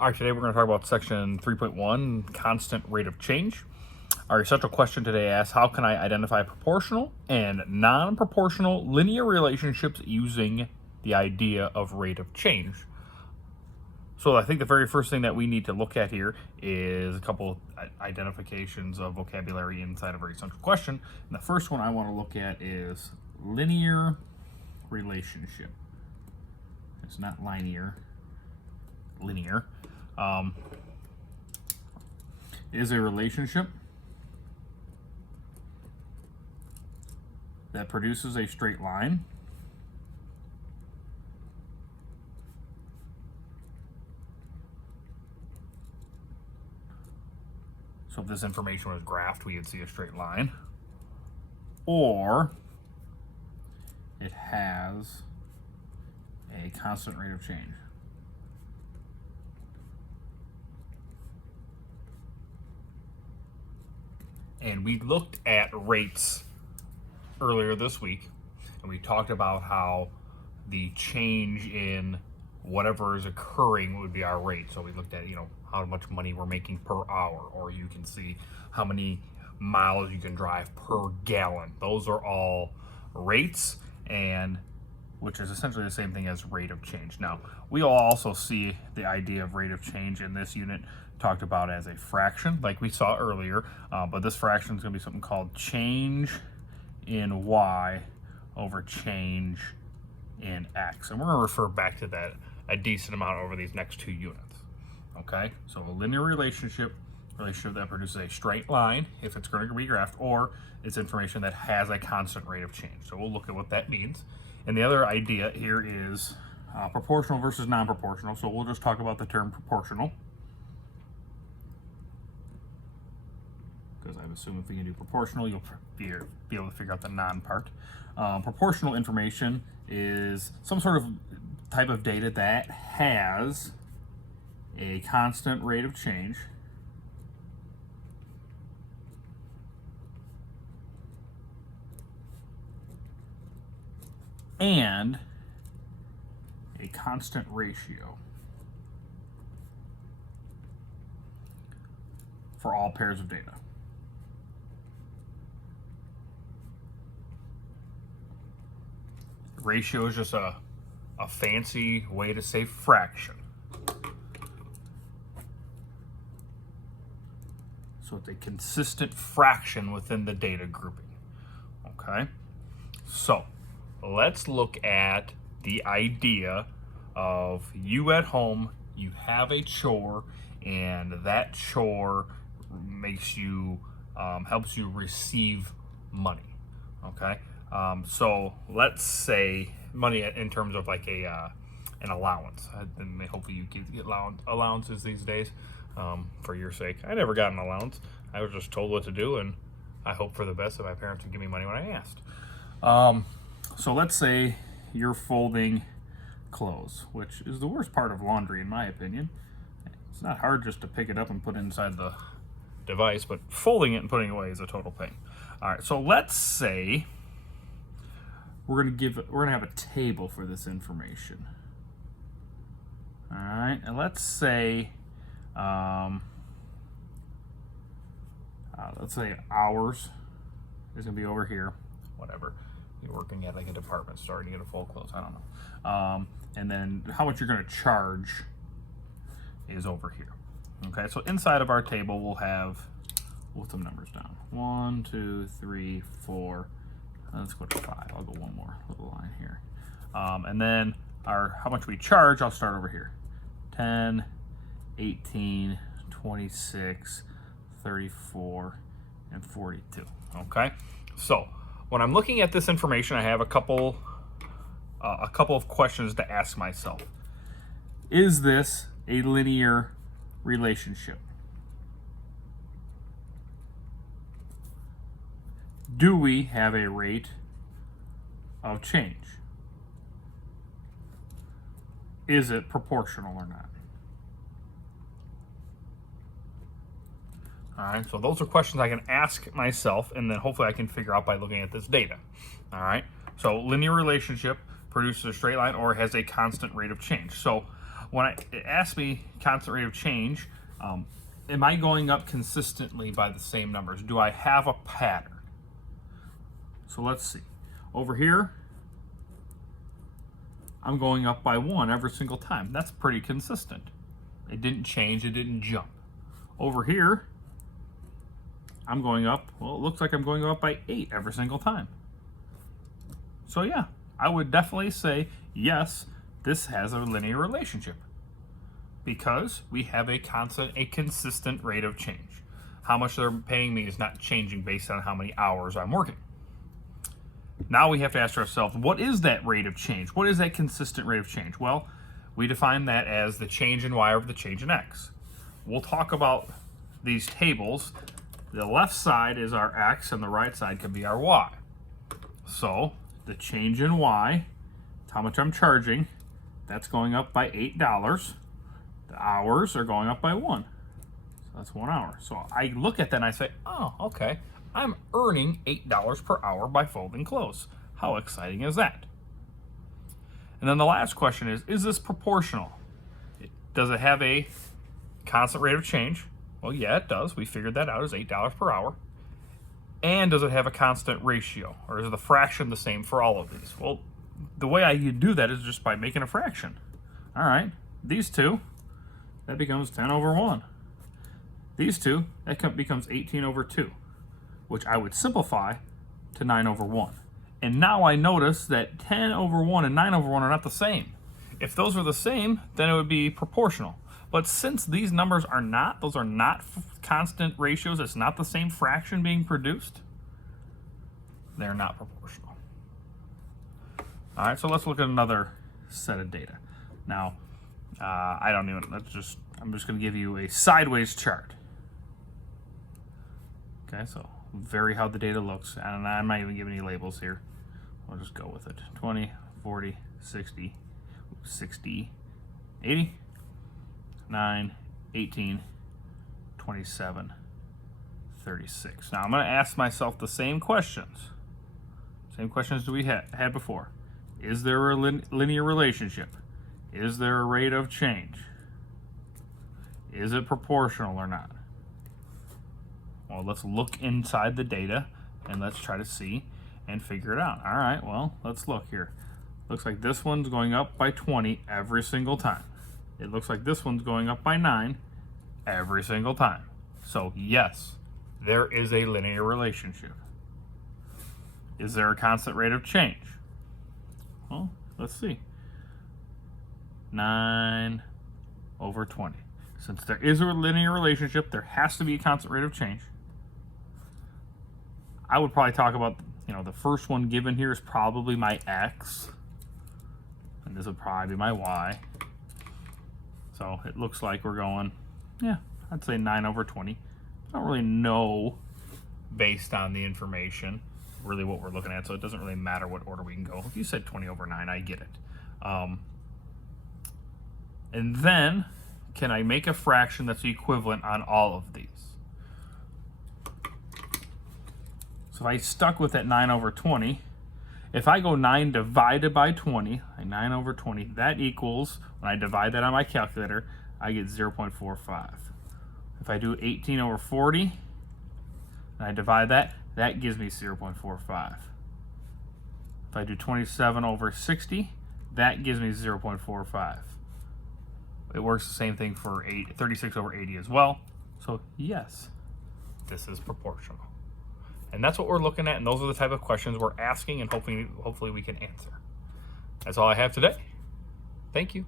All right, today we're going to talk about section 3.1, constant rate of change. Our essential question today asks, how can I identify proportional and non-proportional linear relationships using the idea of rate of change? So I think the very first thing that we need to look at here is a couple identifications of vocabulary inside a very essential question. And the first one I want to look at is linear relationship. It's not linear, linear. Is a relationship that produces a straight line so if this information was graphed, we would see a straight line, or it has a constant rate of change. And we looked at rates earlier this week, and we talked about how the change in whatever is occurring would be our rate. So we looked at, how much money we're making per hour, or you can see how many miles you can drive per gallon. Those are all rates, and which is essentially the same thing as rate of change. Now, we will also see the idea of rate of change in this unit talked about as a fraction, like we saw earlier, but this fraction is going to be something called change in y over change in x. And we're going to refer back to that a decent amount over these next two units. Okay, so a linear relationship that produces a straight line if it's going to be graphed, or it's information that has a constant rate of change. So we'll look at what that means. And the other idea here is proportional versus non-proportional. So we'll just talk about the term proportional, because I assume if we can do proportional, you'll be able to figure out the non part. Proportional information is some sort of type of data that has a constant rate of change and a constant ratio for all pairs of data. Ratio is just a fancy way to say fraction. So it's a consistent fraction within the data grouping. Okay? So let's look at the idea of you at home, you have a chore, and that chore makes you, helps you receive money. Okay? So let's say money in terms of like an allowance. And hopefully you get allowances these days, for your sake. I never got an allowance. I was just told what to do, and I hope for the best that my parents would give me money when I asked. So let's say you're folding clothes, which is the worst part of laundry in my opinion. It's not hard just to pick it up and put it inside the device, but folding it and putting it away is a total pain. All right, so let's say we're gonna have a table for this information. All right, and let's say hours is gonna be over here. Whatever, you're working at like a department store and you get a full clothes. I don't know. And then how much you're gonna charge is over here. Okay, so inside of our table we'll put some numbers down. 1, 2, 3, 4. Let's go to 5. I'll go one more little line here. And then how much we charge, I'll start over here. 10, 18, 26, 34, and 42. Okay? So when I'm looking at this information, I have a couple of questions to ask myself. Is this a linear relationship? Do we have a rate of change? Is it proportional or not? All right, so those are questions I can ask myself, and then hopefully I can figure out by looking at this data. All right, so linear relationship produces a straight line or has a constant rate of change. So when it asks me constant rate of change, am I going up consistently by the same numbers? Do I have a pattern? So let's see. Over here, I'm going up by 1 every single time. That's pretty consistent. It didn't change, it didn't jump. Over here, I'm going up, well, it looks like I'm going up by 8 every single time. So yeah, I would definitely say, yes, this has a linear relationship because we have a consistent rate of change. How much they're paying me is not changing based on how many hours I'm working. Now we have to ask ourselves, what is that rate of change? What is that consistent rate of change? Well, we define that as the change in y over the change in x. We'll talk about these tables. The left side is our x and the right side can be our y. So the change in y, how much I'm charging, that's going up by $8. The hours are going up by 1. So that's 1 hour. So I look at that and I say, oh, okay, I'm earning $8 per hour by folding clothes. How exciting is that? And then the last question is this proportional? Does it have a constant rate of change? Well, yeah, it does. We figured that out as $8 per hour. And does it have a constant ratio? Or is the fraction the same for all of these? Well, the way you do that is just by making a fraction. All right, these two, that becomes 10 over 1. These two, that becomes 18 over 2, which I would simplify to 9 over 1. And now I notice that 10 over 1 and 9 over 1 are not the same. If those were the same, then it would be proportional. But since these numbers are not, those are not constant ratios, it's not the same fraction being produced, they're not proportional. All right, so let's look at another set of data. Now, I'm just gonna give you a sideways chart. Okay, so vary how the data looks, and I'm not even giving any labels here. I'll just go with it. 20, 40, 60, 60, 80, 9, 18, 27, 36. Now I'm going to ask myself the same questions. Same questions we had before. Is there a linear relationship? Is there a rate of change? Is it proportional or not? Well, let's look inside the data and let's try to see and figure it out. All right, well, let's look here. Looks like this one's going up by 20 every single time. It looks like this one's going up by 9 every single time. So yes, there is a linear relationship. Is there a constant rate of change? Well, let's see. 9 over 20. Since there is a linear relationship, there has to be a constant rate of change. I would probably talk about, the first one given here is probably my x, and this would probably be my y. So it looks like we're going, yeah, I'd say 9 over 20. I don't really know, based on the information, really what we're looking at, so it doesn't really matter what order we can go. If you said 20 over 9, I get it. And then, can I make a fraction that's equivalent on all of these? So if I stuck with that 9 over 20, if I go 9 divided by 20, like 9 over 20, that equals, when I divide that on my calculator, I get 0.45. If I do 18 over 40, and I divide that, that gives me 0.45. If I do 27 over 60, that gives me 0.45. It works the same thing for 36 over 80 as well. So yes, this is proportional. And that's what we're looking at, and those are the type of questions we're asking, and hopefully we can answer. That's all I have today. Thank you.